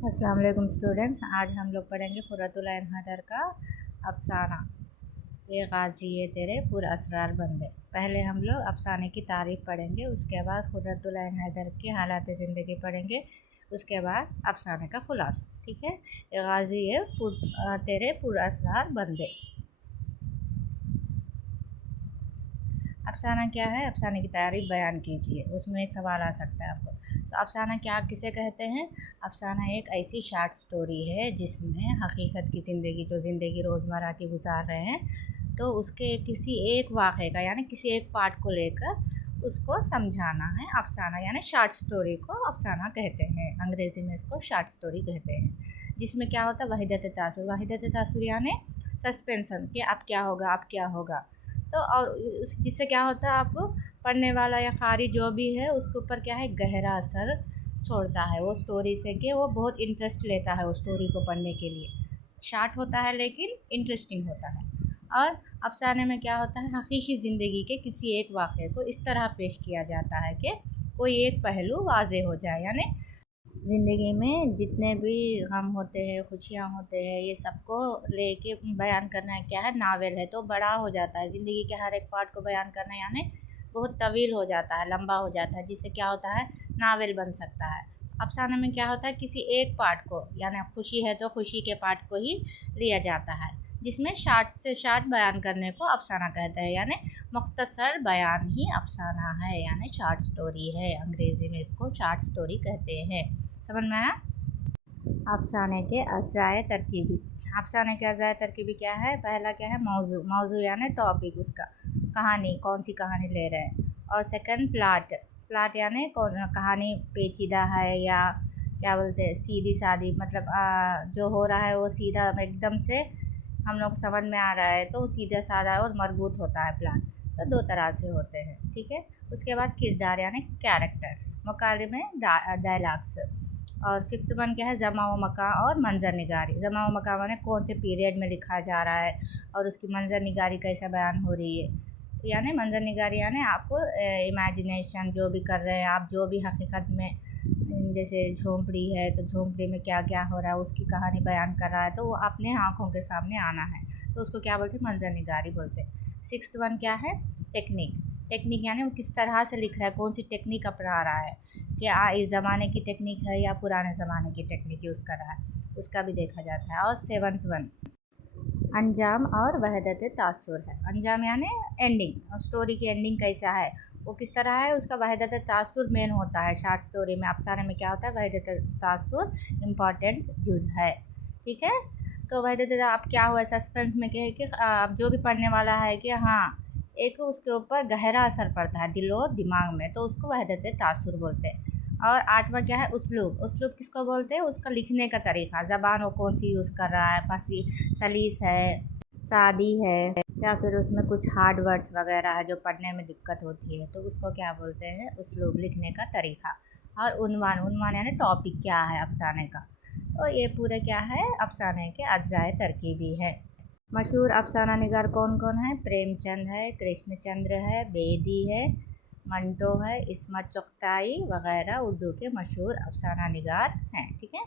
अस्सलाम वालेकुम स्टूडेंट। आज हम लोग पढ़ेंगे खुर्रतुल ऐन हैदर का अफसाना ये गाजी ये तेरे पुरअसरार बंदे। पहले हम लोग अफसाने की तारीफ़ पढ़ेंगे, उसके बाद खुर्रतुल ऐन हैदर की हालात ज़िंदगी पढ़ेंगे, उसके बाद अफसाने का खुलासा। ठीक है। ये गाजी ये तेरे पुरअसरार बंदे। अफसाना क्या है? अफसाने की तारीफ़ बयान कीजिए। उसमें एक सवाल आ सकता है आपको। तो अफसाना क्या किसे कहते हैं? अफसाना एक ऐसी शार्ट स्टोरी है जिसमें हकीकत की ज़िंदगी, जो ज़िंदगी रोज़मर्रा की गुजार रहे हैं, तो उसके किसी एक वाक़े का यानी किसी एक पार्ट को लेकर उसको समझाना है। अफसाना यानी शार्ट स्टोरी को अफसाना कहते हैं। अंग्रेज़ी में इसको शार्ट स्टोरी कहते हैं, जिसमें क्या होता है? वहीदत तासुर। वहीदत तासुर यानी सस्पेंसन कि अब क्या होगा, अब क्या होगा। तो और जिससे क्या होता है, आप पढ़ने वाला या क़ारी जो भी है उसके ऊपर क्या है, गहरा असर छोड़ता है वो स्टोरी से, कि वो बहुत इंटरेस्ट लेता है उस स्टोरी को पढ़ने के लिए। शार्ट होता है लेकिन इंटरेस्टिंग होता है। और अफसाने में क्या होता है, हकीकी ज़िंदगी के किसी एक वाक़े को इस तरह पेश किया जाता है कि कोई एक पहलू वाज़े हो जाए। यानी ज़िंदगी में जितने भी गम होते हैं, खुशियाँ होते हैं, ये सबको लेके बयान करना है। क्या है, नावल है तो बड़ा हो जाता है। ज़िंदगी के हर एक पार्ट को बयान करना यानी बहुत तवील हो जाता है, लंबा हो जाता है, जिससे क्या होता है, नावल बन सकता है। अफसाने में क्या होता है, किसी एक पार्ट को यानी खुशी है तो खुशी के पार्ट को ही लिया जाता है, जिसमें शार्ट से शार्ट बयान करने को अफसाना कहते हैं। यानी मुख्तसर बयान ही अफसाना है, यानी शार्ट स्टोरी है। अंग्रेज़ी में इसको शार्ट स्टोरी कहते हैं। समझ में आया? अफसाने के अज़ाए तरकीबी। अफसाने के अज़ाए तरकीबी क्या है? पहला क्या है, मौजू। मौजू यानी टॉपिक, उसका कहानी, कौन सी कहानी ले रहे हैं। और सेकंड प्लाट। प्लाट यानी कौन कहानी पेचीदा है या क्या बोलते हैं, सीधी सादी, मतलब जो हो रहा है वो सीधा एकदम से हम लोग समझ में आ रहा है, तो सीधा साधा और मरबूत होता है प्लाट। तो दो तरह से होते हैं। ठीक है। उसके बाद किरदार यानी कैरेक्टर्स, मुकालमे डायलॉग्स। और फिफ्थ वन क्या है, ज़मा व मकां और मंजर निगारी। ज़मा व मकां माने कौन से पीरियड में लिखा जा रहा है और उसकी मंजर निगारी कैसा बयान हो रही है। तो यानी मंजर निगारी यानी आपको इमेजिनेशन जो भी कर रहे हैं आप, जो भी हकीकत में, जैसे झोंपड़ी है तो झोंपड़ी में क्या क्या हो रहा है उसकी कहानी बयान कर रहा है, तो वो अपने आँखों के सामने आना है, तो उसको क्या बोलते हैं, मंजर निगारी बोलते हैं। सिक्स्थ वन क्या है, टेक्निक। टेक्निक यानी वो किस तरह से लिख रहा है, कौन सी टेक्निक अपना रहा है, क्या इस ज़माने की टेक्निक है या पुराने ज़माने की टेक्निक यूज़ कर रहा है, उसका भी देखा जाता है। और सेवंथ वन अंजाम और वहदत तासुर है। अंजाम यानी एंडिंग, और स्टोरी की एंडिंग कैसा है, वो किस तरह है, उसका वहदत तासुर मेन होता है। शार्ट स्टोरी में, अफसाने में क्या होता है, वहदत तासुर इम्पॉर्टेंट जुज़ है। ठीक है। तो वहदत अब क्या हुआ, सस्पेंस में क्या है कि अब जो भी पढ़ने वाला है कि हाँ एक उसके ऊपर गहरा असर पड़ता है दिलो दिमाग में, तो उसको वहदत तासुर बोलते हैं। और आठवां क्या है, उसलूब। उसलूब किसको बोलते हैं, उसका लिखने का तरीका, ज़बान वो कौन सी यूज़ कर रहा है, फसी सलीस है, सादी है, या फिर उसमें कुछ हार्ड वर्ड्स वगैरह है जो पढ़ने में दिक्कत होती है, तो उसको क्या बोलते हैं, उसलूब, लिखने का तरीका। और उन्वान। उन्वान यानी टॉपिक क्या है अफसाने का। तो ये पूरे क्या है, अफसाने के अज्जाए तरकीबी है। मशहूर अफसाना निगार कौन कौन है? प्रेमचंद है, कृष्णचंद्र है, बेदी है, मंटो है, इस्मत चुगताई वगैरह उर्दू के मशहूर अफसाना निगार हैं। ठीक है।